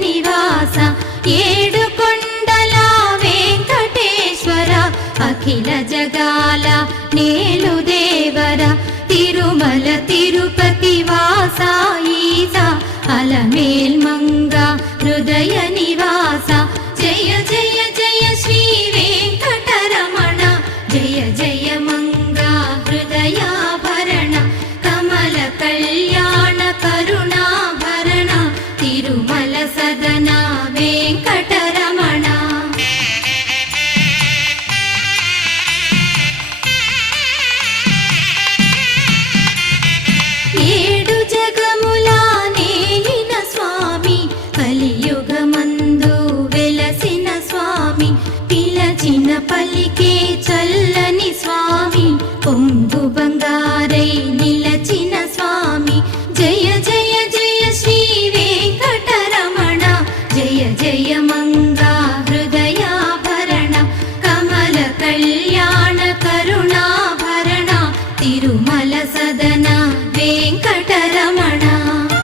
నివాస ఏడు కొండల వెంకటేశ్వర అఖిల జగాల నేలు దేవర తిరుమల తిరుపతి వాస ఈస అలమేల్ మంగ హృదయ నివాస జయ జయ జయ శ్రీ వెంకటరమణ జయ జయ మంగ హృదయాభరణ కమల కళ్యాణ కరుణాభరణ తిరుమల సదన వెంకటరమణ. ఏడు జగముల నేలిన స్వామి కలియుగమందు వెలసిన స్వామి పిలచిన పలికే